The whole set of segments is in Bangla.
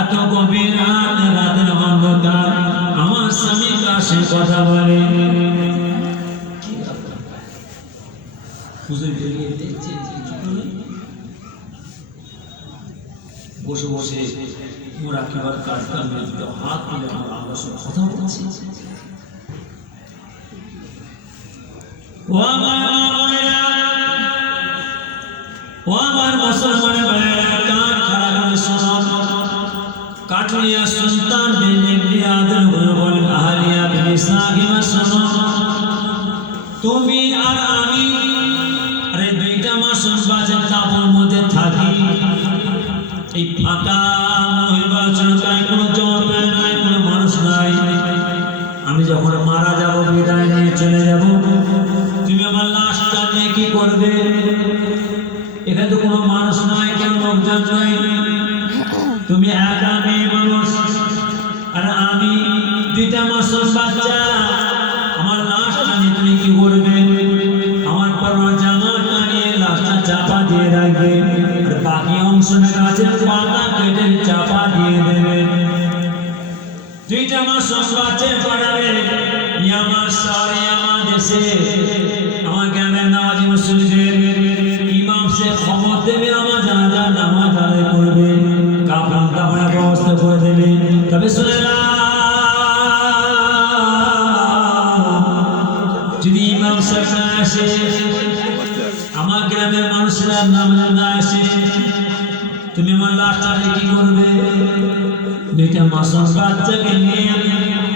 এত গভীর রাতের অন্ধকার আমার স্বামী কাছে কথা বলে বসে বসে মুরাকিবার কাজ করবে, হাত তুলে আমরা আল্লাহর সাথে কথা বলছি। ও আমার মুসলমান ভাইরা, কান খাড়া করে শোনো। কাঠুরিয়া সুলতান বিন ইয়াদের বলেন, আহলিয়া বিন সাহিবা শোনো, তুমি আর আমি আরে দুইটা মাসুম বাজে তাবুর মধ্যে থাকি। এই ফাঁকা নির্বাচনটায় কোনো জবাব নাই, কোনো মানুষ নাই। আমি যখন মারা যাব, বিদায় নিয়ে চলে যাব, তুমি আমার লাশটা নিয়ে কি করবে? এখানে তো কোনো মানুষ নাই, কেউ লোকজন নাই, তুমি একা মেয়ে মানুষ আর আমি দুইটা মাসুম বাচ্চা। আমার লাশটা নিয়ে তুমি কি করবে? আমার পরনের জামাটা নিয়ে লাশটা চাপা দিয়ে রাখবে, আর বাকি অংশটা গাছের পাতা কেটে চাপা দিয়ে দেবে। দুইটা মাসুম বাচ্চা পড়াবে আমার শহরে, আমার দেশে, আমার গ্রামের নামাজি মুসলিমদের ইমাম সে খবর দেবে, আমার জানাজা নামাজ আদায় করবে, কাফন কাফনের ব্যবস্থা করে দেবে। তবে শুনে না, যদি ইমাম সাহেব না আসে, আমার গ্রামের মানুষেরা নামাজ না আসে, তুমি আমার লাশটা কি করবে? দুইটা মাসুম বাচ্চাকে নিয়ে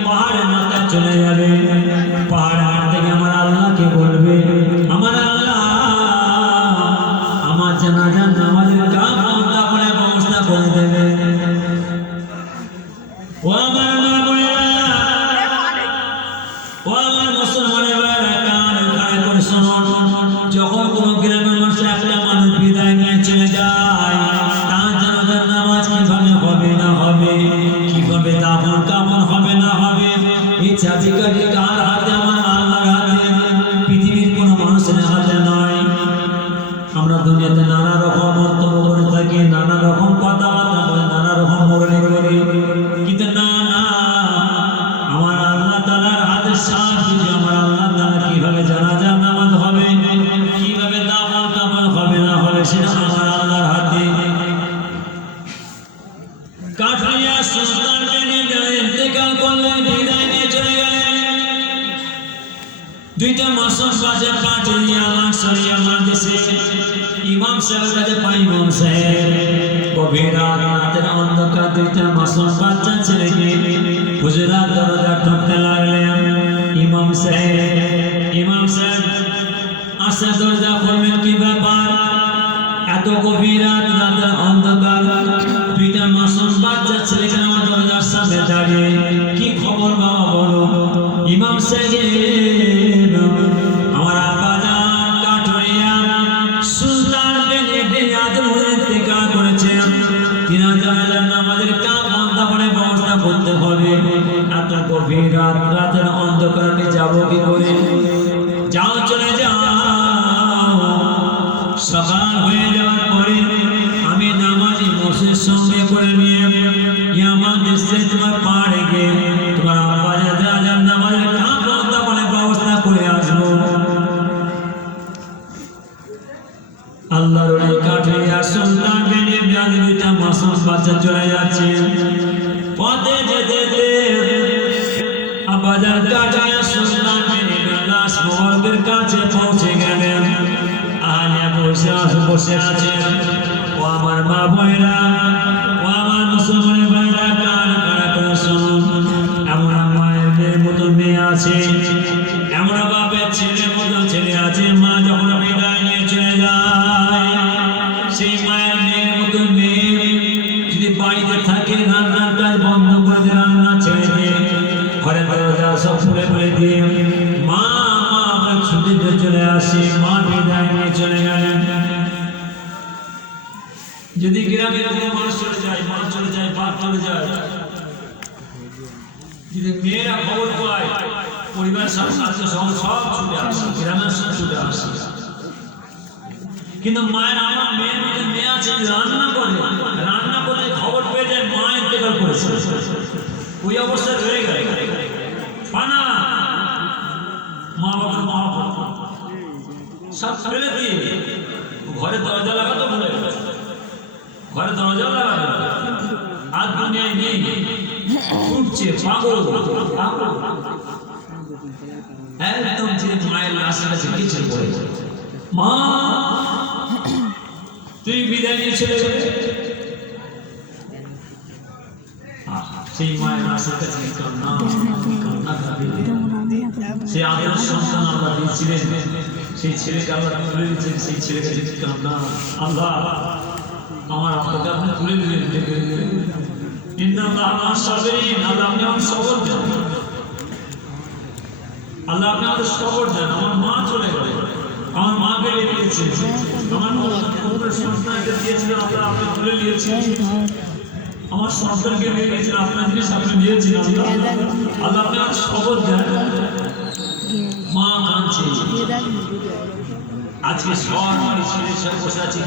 পাহাড়ের মাথায় চলে যাবে। পাহাড়ের হাট থেকে আমার আল্লাহকে বলবে, আমার আল্লাহ আমার জানাজা নামাজের কাফন কাফনের ব্যবস্থা করে দেবে। ও আমার মা বোনেরা, ও আমার মুসলমানের ভাইরা, কান খাড়া করে শোনো। যখন কোনো গ্রামের মানুষ একটা মানুষ বিদায় নিয়ে চলে যায়, তার জানাজার নামাজ কিভাবে হবে না হবে, কিভাবে দাফন কাফন হবে না হবে, এই চাবিকাঠি কার হাতে? আমার আল্লাহর হাতে, পৃথিবীর কোনো মানুষের হাতে নয়। আমরা দুনিয়াতে নানা রকম মন্তব্য করে থাকি, নানা রকম কথাবার্তা বলে, নানা রকম মরণি করি, কিন্তু না না, আমার আল্লাহ তাআলার হাতে সাথ দিলে আমার আল্লাহ তাআলা কিভাবে জানাজার নামাজ হবে, কিভাবে দাফন কাফন হবে না হবে, সেটা আমার আল্লাহর হাতে। কাঠুরিয়া সুলতান বিন ইয়াদ ইন্তেকাল করলেন, বিদায় নিয়ে চলে গেলেন। দুইটা মাসুম বাচ্চা কাঠুরিয়া লাংসারিয়া মাদ্রাসে ইমাম সাহেবের কাছে পাই। ইমাম সাহেব গভীর রাতের অন্ধকার দুইটা মাসুম বাচ্চা ছেলেকে হুজুরার দরজা ঠকতে লাগলেন। ইমাম সাহেব আসে, দরজা খুলবেন, কি ব্যাপার? এত গভীর রাতের অন্ধকার, দুইটা মাসুম বাচ্চা ছেলেকে আমার দরজার সামনে দাঁড়িয়ে, কি খবর বাবা বলো? ইমাম সাহেব, আমার আব্বাজান কাঠুরিয়া সুলতান বিন ইয়াদ ইন্তেকাল করেছেন, তিনার জানাজার নামাজের কাফন কাফনের ব্যবস্থা করতে হবে। এত গভীর রাতের অন্ধকারে যাব কি করে? যাও, চলে যাও। সকাল হয়ে যাওয়ার পরে আমি নামাজি মসজিদ সঙ্গে করে নিয়ে ইয়ামান দেশে তোমার পাহাড়ে গিয়ে তোমার আব্বাজান জানাজার নামাজের কাফন কাফনের ব্যবস্থা করে আসবো। আল্লাহর ওলি কাঠুরিয়া সুলতান বিন ইয়াদ দুইটা মাসুম বাচ্চা চলে যাচ্ছে। পথে যেতে যেতে আব্বাজান কাঠুরিয়া সুলতান বিন ইয়াদ লাশ মোবারকের কাছে পৌঁছে গেলেন। আহলিয়া বসে আছেন। ও আমার মা বোনেরা, ও আমার মুসলমানের ভাইরা, কান খাড়া করে শুনুন। এমন মায়ের মেয়ের মতো মেয়ে আছে, এমন বাপের ছেলের মতো ছেলে আছে। মা যখন বিদায় নিয়ে চলে যায়, সেই মায়ের মেয়ের মতো মেয়ে যদি বাড়িতে থাকে, রান্নার কাজ বন্ধ করে দিয়ে, রান্না ছেড়ে দিয়ে, ঘরে দরজা সব খুলে খুলে দিয়ে মা আবার ছুটিতে চলে আসে। মা বিদায় নিয়ে চলে গেলেন। যদি গ্রামের কোনো মানুষ চলে যায়, মা চলে যায়, বাপ চলে যায়, যদি মেয়েরা খবর পায়, পরিবার সব ছুটে আসে, গ্রামের সব ছুটে আসে। কিন্তু মায়ের আমার মেয়ের মধ্যে মেয়ে আছে রান্না করে, রান্না করে খবর পেয়ে যায় মা ইন্তেকাল করেছে, ওই অবস্থায় রয়ে গেল পানা মা বাবা সব ফেলে দিয়ে ঘরে দরজা লাগাতো ভুলে গেছে, ঘরে দরজা লাগাতো আর দুনিয়ায় নেই, ছুটছে পাগল একদম যে মায়ের লাশের কাছে কিছু পড়ে মা তুই বিদায় নিয়ে চলে গেলে, সেই মায়ের লাশের কাছে কান্না সেই আদর সন্তান আল্লাহ দিয়েছিলেন, সেই ছেলেকে আল্লাহ তুলে দিয়েছেন, সেই ছেলেকে কান্না আল্লাহ আমার আপনাকে আপনি তুলে দিলেন, আমার সবেই আল্লাহ আপনি আমার সবর দেন, আল্লাহ আপনি আমাদের সবর দেন। আমার মা চলে গেল, আমার মাকে দিয়েছে, আমার সন্তানকে দিয়েছিলেন আল্লাহ আপনি তুলে নিয়েছেন, আমার সন্তানকে দিয়েছেন আপনার জিনিস আপনি দিয়েছেন আল্লাহ আপনি আমার সবর দেন। মা কাঁদছে, আজকে সবাই ছেলে সব বসে আছে,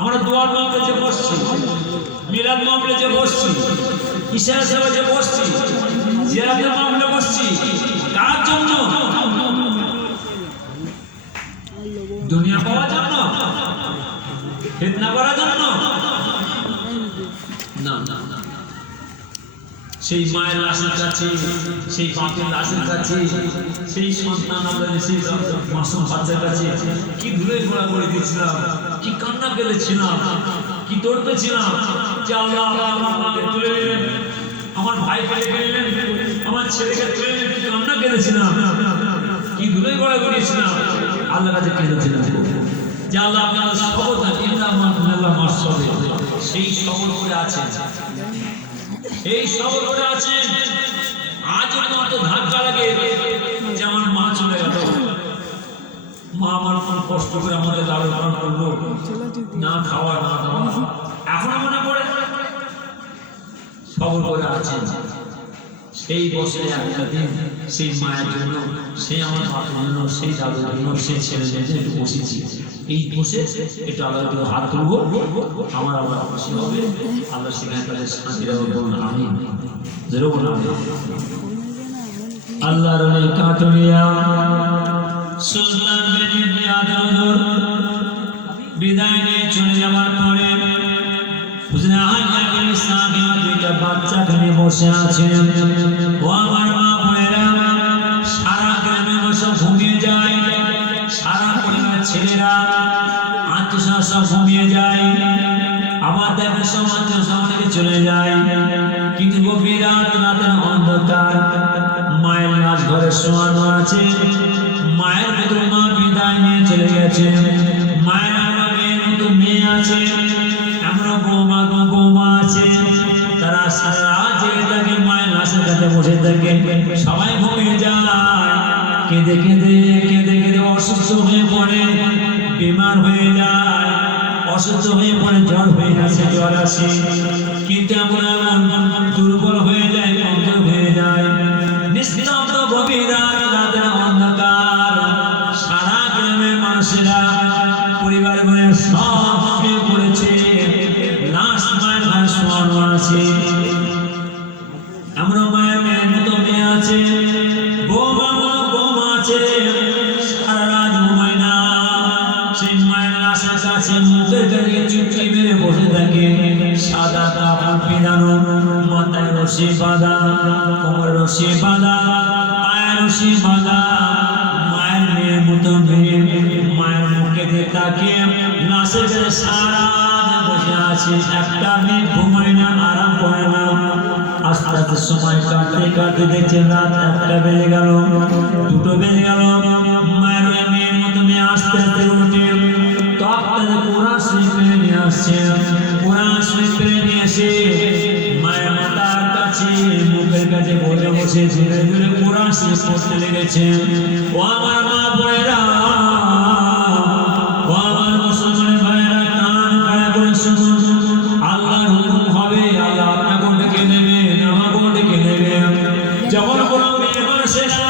আমরা দোয়ার মাহফিলে যে বসছি, মিলাদ মাহফিলে যে বসছি, ইশারা সেবা যে বসছি, জিয়ারতের মাহফিলে বসছি, কার জন্য? দুনিয়া পাওয়ার জন্য, ফিতনা করার জন্য না, সেই মায়ের লাশের কাছে, সেই বাপের লাশের কাছে, সেই সন্তান আমাদের সেই মাসুম বাচ্চার কাছে কি ধুলে ঘোরা করে দিয়েছিলাম, কি কান্না কেঁদেছিলাম, কি দৌড় পেয়েছিলাম যে আল্লাহ আমার মাকে তুলে নিলেন, আমার ভাইকে রেখে নিলেন, আমার ছেলেকে তুলে নিলেন, কি কান্না কেঁদেছিলাম, কি ধুলে ঘোরা করিয়েছিলাম, আল্লাহর কাছে কেঁদেছিলাম যে আল্লাহ আপনার সবর দেন, আমার সবে সেই সবর করে আছেন, এই সবর করে আছেন। আজ অত ধাক্কা লাগে যে আমার মা চলে গেল, মা আমার কোন কষ্ট করে আমাদের লালন পালন করলো, না খাওয়া না দাওয়া, এখন মনে পড়ে সবর করে আছেন। সেই বছরে একটা দিন সেই মায়ের জন্য, সেই আমার বাপের জন্য, সেই দাদুর জন্য, সেই ছেলের জন্য একটু বসেছি, এই বসে একটু আল্লাহকে হাত তুলবো, আমার আল্লাহ খুশি হবে, আল্লাহ সেখানে তাদের শান্তি দেবো, বলুন আমি যেরকম বলুন আমি আল্লাহর ওই কাটুরিয়া সুলতান বিদায় নিয়ে চলে যাওয়ার পরে দুইটা বাচ্চাকে নিয়ে বসে আছেন। ও আমার মা বোনেরা, সারা গ্রামে বসে ঘুমিয়ে যায়, সারা পরিবার ছেলেরা আত্মীয় সব ঘুমিয়ে যায়, আবার দেখে সব আত্মীয় অনেকে চলে যায়, কিন্তু গভীর রাতের অন্ধকার মায়ের লাশ ঘরে শোয়ানো আছে, মায়ের মতো মা বিদায় নিয়ে চলে গেছে, মায়ের আমরা মেয়ের মতো মেয়ে আছে, আমরা বৌমা আছে, তারা সারা রাত জেগে থাকে, মায়ের লাশের কাছে বসে থাকে, সবাই ঘুমিয়ে যায়, কেঁদে অসুস্থ হয়ে পড়ে, বিমার হয়ে যায়, অসুস্থ হয়ে পড়ে, জ্বর হয়ে আসে, জ্বর আসে, কিন্তু আমরা দুর্বল হয়ে যায়, কমজোর হয়ে যায়, নিস্তব্ধ গভীর রাতের অন্ধকার, সারা গ্রামের মানুষেরা পরিবার বলে সব শুয়ে পড়েছে, লাশ মায়ের ঘরে শোয়ানো আছে, আমরা মায়ের মেয়ের মতো মেয়ে আছে, বৌমা আছে, সারা রাত ঘুমায় না, সেই মায়ের লাশের কাছে মুখের কাছে চুপটি মেরে বসে থাকে, সাদা কাপড় পেরানো, মাথায় রশি বাঁধা, কোমরে রশি বাঁধা, পায়ে রশি বাঁধা, মায়ের মেয়ের মতো মেয়ে, মায়ের মুখে দিয়ে তাকিয়ে লাশের কাছে সারা বসে আছে, একটা মেয়ে ঘুমায় না, আরাম করে না, আস্তে আস্তে সময় কাটতে দেখছে রাত একটা বেজে গেল, দুটো বেজে গেল, মায়ের মেয়ের মতো মেয়ে আস্তে আস্তে উঠে তপ্তাতে কোরআন শরীফ পেরে নিয়ে আসছে, কোরআন শরীফ পেরে নিয়ে এসে মায়ের মাথার কাছে মুখের কাছে বসে ধীরে ধীরে কোরআন শরীফ পড়তে লেগেছে। ও আমার মা বোনেরা, ও আমার মুসলমান ভাইয়েরা, কান খাড়া করে শুনুন, আল্লাহর হুকুম হবে, আল্লাহ আপনাকে ডেকে নেবেন, আমাকে ডেকে নেবেন। যখন কোনো মেয়ে মানুষেরা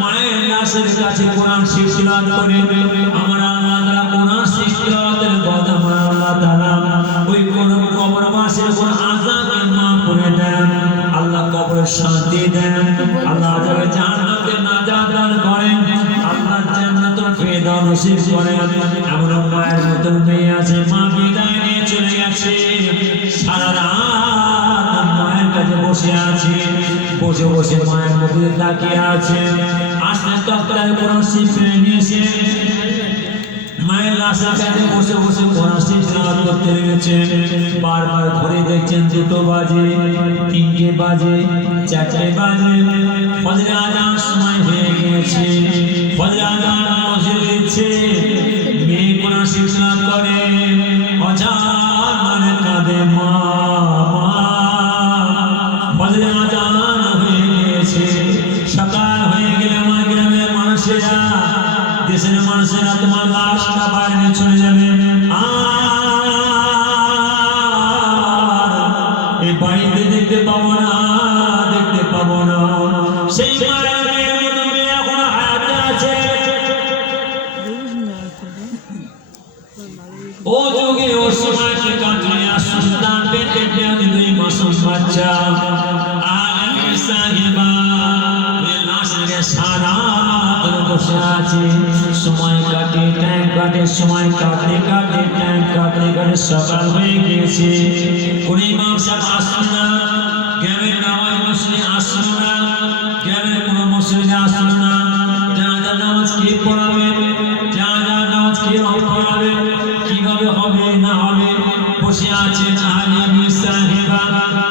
মায়ের লাশের কাছে কোরআন শরীফ তিলাওয়াত করে, আমরা আল্লাহ বসে মায়ের মুখে তাকিয়ে আছে। আসলে তক্তার কোরআন শরীফ ফেলে নিয়েছে, মায়ের লাশের কাছে বসে বসে কোরআন শরীফ তেলাওয়াত করতে লেগেছে। বারবার ঘুরে দেখছেন 2টো বাজে, 3টে বাজে, 4টে বাজে, ফজরের আজান সময় হয়ে গিয়েছে। ফজরের আজান মসজিদে দিচ্ছে, মেয়ে কোরআন শরীফ তেলাওয়াত করে, অজান মানে কাঁদে মা মা। ফজরের আজান হয়ে গিয়েছে, সকাল হয়ে গেলে আমার গ্রামের মানুষেরা, দেশের মানুষেরা তোমার লাশটা বাইরে চলে যাবে। এই বাড়িতে দেখতে পাবো না, দেখতে পাবো না। সেই এখন হায়াতে আছে। ও যুগে ও সময়কে কাটিয়ে সন্তান পেটে পেয়ে 2 মাসুম বাচ্চা আগে সাহেবা লাশের সারা বসে আছে। সময় কাটে, টাইম কাটে, সময় কাটতে কাটতে টাইম কাটতে কাটে সকাল হয়ে গিয়েছে। কোন ইমাম সাহেব আসলো না, গ্রামের নামাজ মসজিদে আসলো না, গ্রামের কোন মসজিদে আসলো না। জানাজার নামাজ কে পড়াবে, জানাজার নামাজ কে পড়াবে, কিভাবে হবে না হবে। বসে আছে আলিয়া বিবি সাহেবা,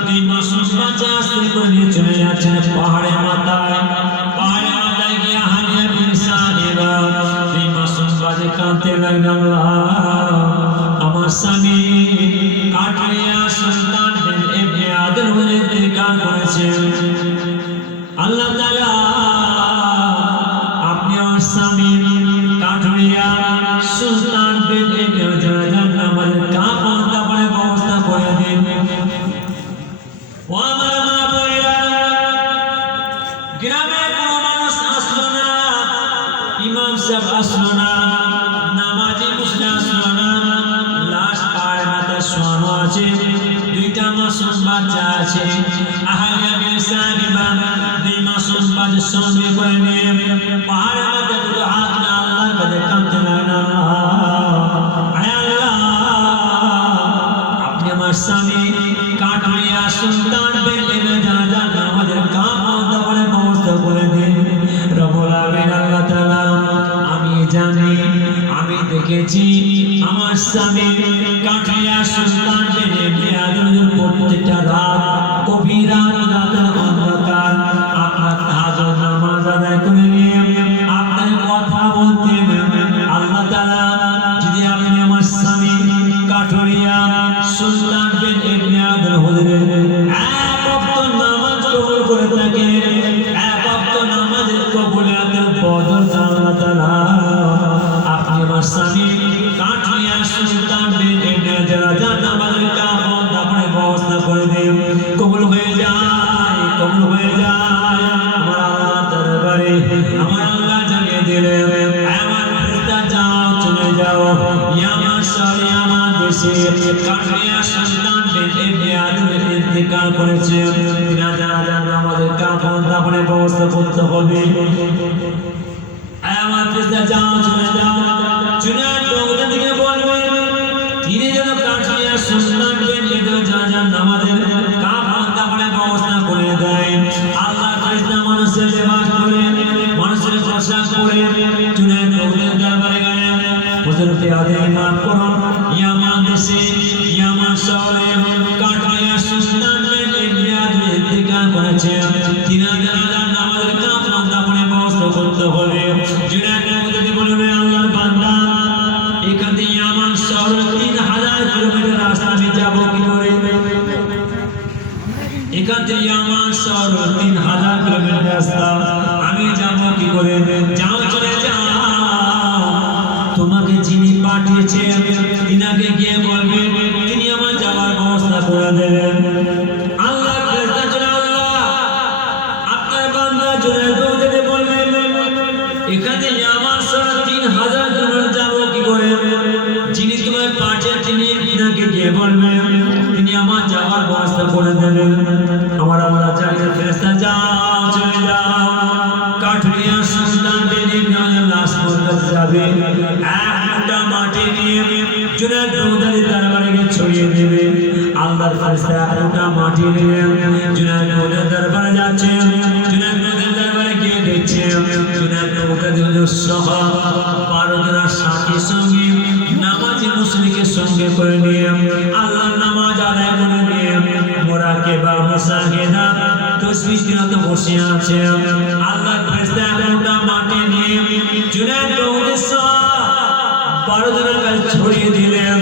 2 মাসুম বাচ্চা আস্তে করে নিয়ে চলে যাচ্ছেন পাহাড়ের মাথায়। পাহাড়ের মাথায় গিয়ে আলিয়া বিবি সাহেবা 2 মাসুম বাচ্চা কাঁদতে লাগলেন, আমার স্বামী কাঠরিয়া সন্তান ইবনে আদম হয়ে ইন্তেকাল করেছেন। আল্লাহ তাআলা আপনি আমার স্বামী কাঠরিয়া সুলতান বিন জানাজার নামাজের কাফন দাফনের ব্যবস্থা করে দিন। ও আমার মা বোনেরা, গ্রামে কোনো মানুষ আসলো না, ইমাম সাহেব আসলো না, নামাজি মুসলিম আসলো না। লাশ পাহাড়ের মাথায় শোয়ানো আছে, 2টা মাসুম বাচ্চা আছে। আহলিয়া বিবি সাহেবা 2 মাসুম বাচ্চা সঙ্গে করে নিয়ে পাহাড়ের মাথায় 2 হাত না আল্লাহর কাছে কাঁদতে লাগলেন, আপনি আমার স্বামী কাঠরিয়া সুলতান বিন জানাজার নামাজের কাফন দাফনের ব্যবস্থা করে দিন। রব্বুল আলামিন আল্লাহ তাআলা, আমি জানি, আমি দেখেছি আমার স্বামী কাঠরিয়া সুলতান বিন আদমের প্রত্যেকটা রাত, গভীর রাত, রাতের অন্ধকার আপনার তাহাজ্জুদ নামাজ আদায় করে নিয়ে আপনার কথা বলতেন। আল্লাহ তাআলা যদি আপনি আমার স্বামী কাঠরিয়া সুলতান বিন আদম হুজুরের 1 ওয়াক্ত নামাজ কবুল করে থাকে, 1 ওয়াক্ত নামাজের কবুলিয়াতের বদল আল্লাহ তাআলা আপনি আমার স্বামী কাঠরিয়া সুলতান বিন জানাজার নামাজের কাফন দাফনের ব্যবস্থা করে দিন। কবুল হয়ে যায়, কবুল হয়ে যায়। আমার আল্লাহ দরবারে আমার আল্লাহ জানিয়ে দিলেন, আমার ফেরেশতা যাও, চলে যাও ইয়ামান শহরে, আমার দেশে কাঠরিয়া সুলতান বিন আদমের ইন্তেকাল করেছে। জানাজার নামাজের কাফন দাফনের ব্যবস্থা করতে হবে। আমার ফেরেশতা যাও, চলে যাও, জুনায়েদ বাগদাদী দিকে বলবেন তিনি যেন কাঠরিয়া সুলতান বিন জানাজার নামাজের কাফন দাফনের ব্যবস্থা করে দেয়। আল্লাহর ফেরেশতা মানুষের লেবাস পরে, মানুষের পোশাক পরে জুনায়েদ বাগদাদীর দরবারে গেলেন, হুজুর পেয়াদে ইমাম করুন, ইয়ামান দেশে ইয়ামান শহরে কাঠরিয়া সুলতান বিন আদম ইন্তেকাল করেছেন। তিনি জানাজার নামাজের কাফন দাফনের ব্যবস্থা করতে হবে। জুনায়েদ বাগদাদী বলবে, আল্লাহর বান্দা, এখান থেকে ইয়ামান শহর 3000 কিলোমিটার রাস্তা আমি যাব কি করে? এখান থেকে ইয়ামান শহর 3000 কিলোমিটার রাস্তা আমি যাব কি করে? যাও, চলে যাও, তোমাকে যিনি পাঠিয়েছেন তিনাকে গিয়ে বলবে, তিনি আমার যাওয়ার ব্যবস্থা করে দেবেন। আল্লাহ ফেরেশতা চলে, আল্লাহ আপনার বান্দা জুনায়েদ বাগদাদী বললেন, এখান থেকে ইয়ামান শহর 3000 কিলোমিটার যাব কি করে? যিনি তোমায় পাঠিয়ে তিনি তিনাকে গিয়ে বলবেন, তিনি আমার যাওয়ার ব্যবস্থা করে দেবেন। আমার আল্লাহ জানিয়ে ফেরেশতা যাও, চলে যাও, কাঠরিয়া সুলতান বিন আদমের লাশ পর্যন্ত যাবে। 1 মুঠা মাটি নিয়ে জুনায়েদ বাগদাদীর দরবারে গিয়ে ছড়িয়ে দেবে। আল্লাহর ফেরেশতা 1 মুঠা মাটি নিয়ে জুনায়েদ বাগদাদীর দরবারে যাচ্ছে। সহ 12 জনের সাথী সঙ্গে নামাজি মুসলিমকে সঙ্গে করে নিয়ে আল্লাহর নামাজ আদায় করে নিয়ে মুরাকাবা মুসাহিদা তসবিহ তিলাওয়াতে বসে আছে। আল্লাহর ফেরেশতা একটা মাটি নিয়ে জুনায়েদ বাগদাদী সহ 12 জনের কাছে ছড়িয়ে দিলেন।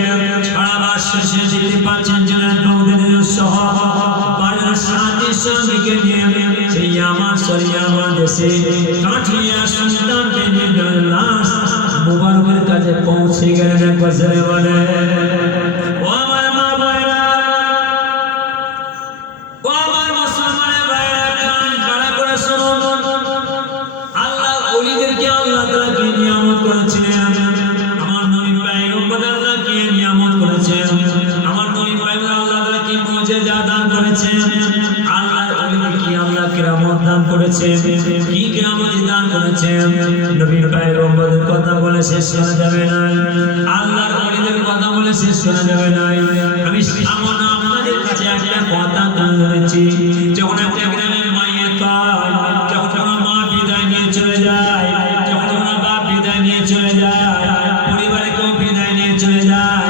ছড়াবার শেষে দেখতে পাচ্ছেন জুনায়েদ বাগদাদী সহ 12 জনের সাথী সঙ্গীকে নিয়ে সেই আমার সরিয়ামা দেশে কাঠিয়া সুলতান বেনির লাশ মুবারকের কাছে পৌঁছে গেলেন। একবার জোরে বলে ও আমার মা ভাইরা, ও আমার মুসলমানের ভাইরা, কান খাড়া করে শুনুন। আল্লাহ ওলিদেরকে আল্লাহ তাআলা কি নিয়ামত করেছিলেন, আমার নবী পয়গম্বর আল্লাহ কি নিয়ামত করেছেন, আমার নবী পয়গম্বর আল্লাহ তাআলা কি মুজিজা দান করেছেন, আল্লাহর ওলিদের কি আল্লাহ কিরামত দান করেছেন, কি কিরামত দান করেছেন। নবী পয়গম্বরের কথা বলে শেষ করা যাবে না, আল্লাহর ওলিদের কথা বলে শেষ করা যাবে না। আমি সামনে আপনাদের কাছে একটা কথা তুলে ধরেছি। যখন একটা গ্রামের মায়ের কাজ, যখন মা বিদায় নিয়ে চলে যায়, যখন বাপ বিদায় নিয়ে চলে যায়, পরিবারের কেউ বিদায় নিয়ে চলে যায়,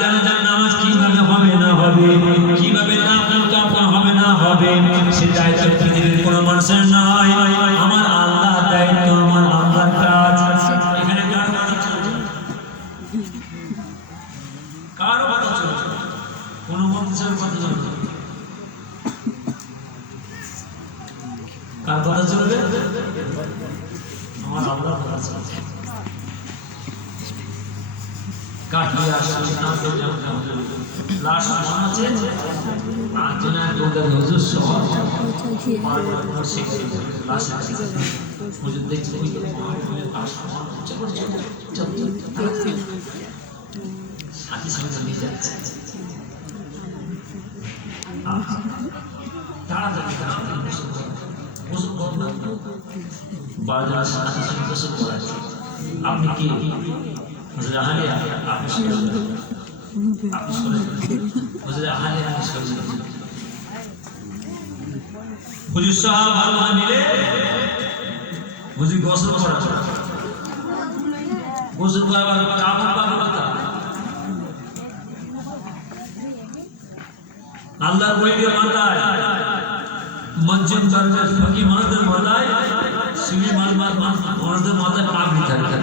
জানাজার নামাজ কিভাবে হবে না হবে, কিভাবে দাফন কাফন হবে না হবে, সে দায়িত্ব পৃথিবীর কোনো মানুষের নয়, আমার আল্লাহ দায়িত্ব, আমার আল্লাহর কাজ। এখানে কার কথা চলছে? কার কথা চলছে? কোন মানুষের কথা চলছে? কার কথা চলবে? আমার আল্লাহর কথা চলছে। কাঠিয়া সুলতান লাশ আছে আর জুনায়েদ বাগদাদী হুজুর সহ লাশ আছে। হুজুর দেখছে ওই সাথী সঙ্গে নিয়ে যাচ্ছে, তাড়াতাড়ি ওষুধ বদলা 12 জনের সাথী সঙ্গে ওষুধ করাচ্ছে। আপনি কি হুজুর আহলে আপনি হুজুর আহলে হুজুর সাহেব ভালো মিলে হুজুর গোসল করা, গোসল করাবার কাপড় পাবে কথা আল্লাহর ওলিদের মাথায়, মসজিদ দরজার ফকি মানুষদের মাথায়, সুন্নি মানুষদের মাথায় পাগড়ি থাকে।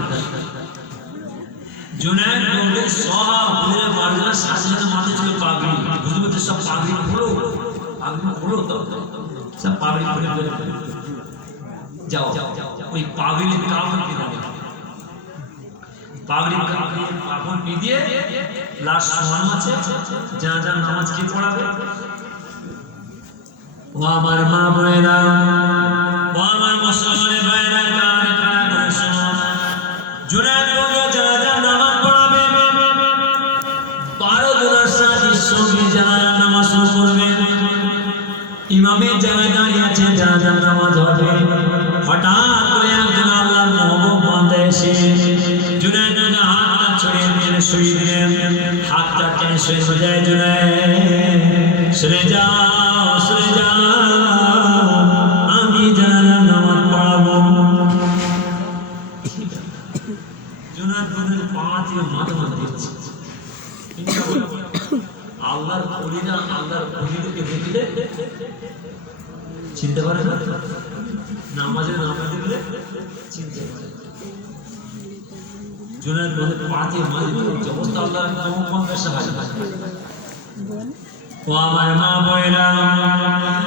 জুনায়েদ বাগদাদী সহ হুজুরের 12 জনের সাথে মাথায় ছিল পাগড়ি। হুজুর বলতে সব পাগড়ি খুলো, পাগড়ি খুলো, তো সব পাগড়ি খুলে যাও, ওই পাগড়ির কাপড় পিঁধাবে, পাগড়ির কাপড় পিঁধিয়ে লাশ শোয়ানো আছে, জানাজার নামাজ কি পড়াবে? ও আমার মা বোনেরা, ও আমার মুসলমানের ভাইরা, কান খাড়া করে শুনুন। জুনায়েদ বাগদাদী জানাজার নামাজ পড়াবে, 12 জনের সাথীর সঙ্গে জানাজার নামাজ শুরু করবে। ইমামের জায়গায় দাঁড়িয়ে আছে, জানাজার নামাজ হবে। হঠাৎ করে একজন আল্লাহর মহবুব বান্দা এসে জুনায়েদ বাগদাদীর হাতটা ছড়িয়ে দিয়ে সরিয়ে দিলেন। হাতটা টেনে সরিয়ে বোঝায়, জুনায়েদ সরে যাও, সরে যাও, আমি জানাজার নামাজ পড়াবো। জুনায়েদ বাগদাদীর পা দিয়ে মাথা দিচ্ছে। আল্লাহর ওলিরা আল্লাহর ওলিদেরকে দেখলে চিনতে পারে না, নামাজের নামে দেখলে চিনতে পারে। জুনায়েদ বাগদাদীর পা দিয়ে মাথা দিচ্ছে, অবস্থা আল্লাহর কমের সাহায্য। ও আমার মা বোনেরা,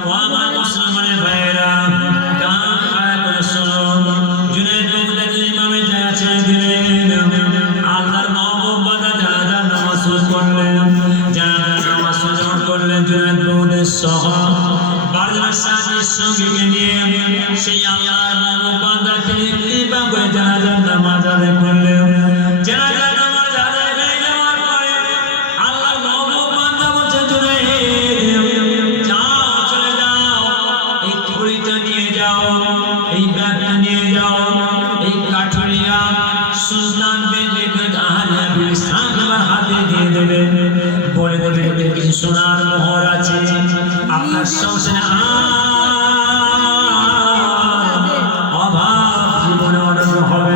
ও আমার মুসলমানের ভাইয়েরা, কান খাড়া করে শুনুন। জুনায়েদ বাগদাদী ইমামের জায়গা ছেড়ে দিলেন, আল্লাহর মহবুব বান্দা জানাজার নামাজ শুরু করলেন। জানাজার নামাজ শুরু করলেন জুনায়েদ বাগদাদী সহ 12 জনের সাথীর সঙ্গীকে নিয়ে সেই আল্লাহর মহবুব বান্দা তিনি ইমাম করে জানাজার নামাজ আদায় করলেন। জানাজার নামাজ আদায় হয়ে যাওয়ার পরে আল্লাহর মহবুব বান্দা বলছে, জুনায়েদ যাও, চলে যাও, এই ঘড়িটা নিয়ে যাও, এই ব্যাগটা নিয়ে যাও, এই কাঠুরিয়া সুলতান বেনির আহলে ইসলামের হাতে দিয়ে দেবে, বলে দেবে এতে কিছু সোনার মোহর আছে, আপনার সংসারে অভাব জীবনে অনন্য হবে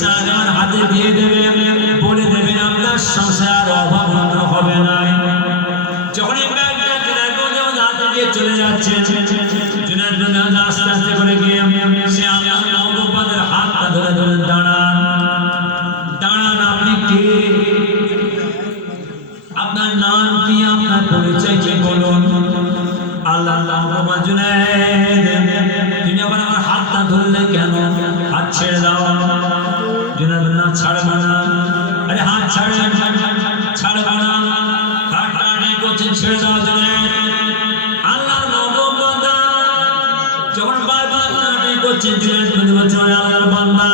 সাহেবের হাতে দিয়ে দেবে, বলে দেবেন আপনার সংসার অভাব হবে না। যখন এই ব্যাগটা জুনায়েদ বন্দি হাতে দিয়ে চলে যাচ্ছে, জুনায়েদ বন্দি আস্তে আস্তে করে গিয়ে সে আল্লাহ নওগাপাদের হাতটা ধরে ধরে দাঁড়ান, দাঁড়ান, আপনি কে, আপনার নাম কি, আপনার পরিচয় কি বলুন। আল্লাহ নওগাপা জুনায়েদ, তুমি আবার আমার হাতটা ধরলে কেন, হাত ছেড়ে দাও। জুনায়েদ না, ছাড়বো না। আরে হাত ছাড়েন, ছাড়বো না, হাতটা করছেন, ছেড়ে দাও জুনায়েদ। আল্লাহ নওগাপা যখন বারবার করছেন, জুনায়েদ বন্দি বলছে, আল্লাহর বান্দা,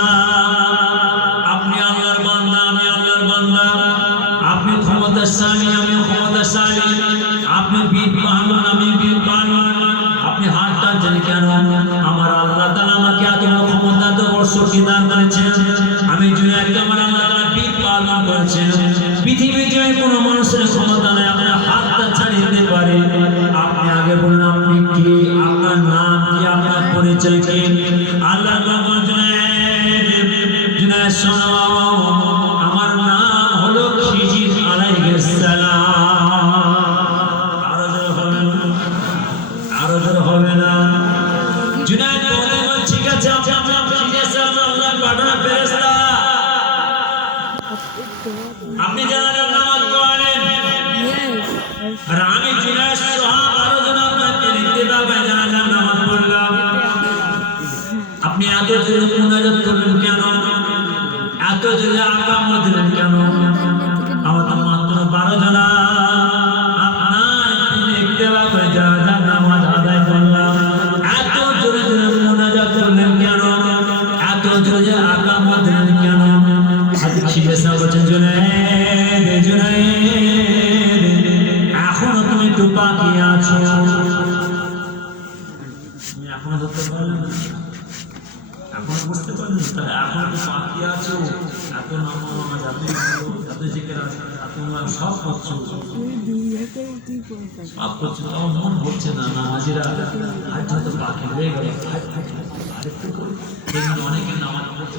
আপনি আল্লাহর বান্দা, আমি আল্লাহর বান্দা, আপনি ক্ষমতাশালী, আমি ক্ষমতাশালী, আপনি বীর পাহলওয়ান, আমি বীর পাহলওয়ান, আপনি হাত টানছেন কেন? আমার আল্লাহ তাআলা আমাকে এত ক্ষমতা, এত বড় শক্তি দান করেছেন, আমি জুনায়েদকে আমার আল্লাহ তাআলা বীর পাহলওয়ান করেছেন। পৃথিবীর যে কোনো মানুষের ক্ষমতা নেই আপনার হাতটা ছাড়িয়ে দিতে পারে। আপনি আগে বলুন, আপনি কি, আপনার নাম কি, আপনার পরিচয় কি? আল্লাহ জুনায়েদ শোনো, আমার নাম হলো খিজির আলাইহিস সালাম। আরো জোর হবে না। জুনায়েদ বলে, ঠিক আছে, আল্লাহর পাঠানো ফেরেশতা, আপনি জানালেন নামাজ পড়েন, আর আমি জুনায়েদ সহ আরো জন আপনাকে ইত্তেবা করে জানালাম, নামাজ পড়লাম। আপনি এত জোরে মুনাজাত করলেন কেন? এত জোরে আকামত দিলেন কেন? আমার তো মাত্র 12 জনা, আপনার ইত্তেবা করে জানালাম, নামাজ আদায় করলাম। এত জোরে জোরে মুনাজাত করলেন কেন? এত জোরে আকামত দিলেন কেন? হাদিস শিখেছে বলেন, জুনায়েদ, জুনায়েদ, এখনো তুমি একটু বাকি আছো, তুমি এখনো ধরতে পারলে না, এখনো বুঝতে পারলে না, এখনো তো বাকি আছো। এত নামাজ, এত জিকির আছে, এত সব করছো, সব করছো, তাও মন হচ্ছে না। নামাজিরা আজ হয়তো বাকি হয়ে গেল, আরেকটু অনেকে নামাজ পড়তে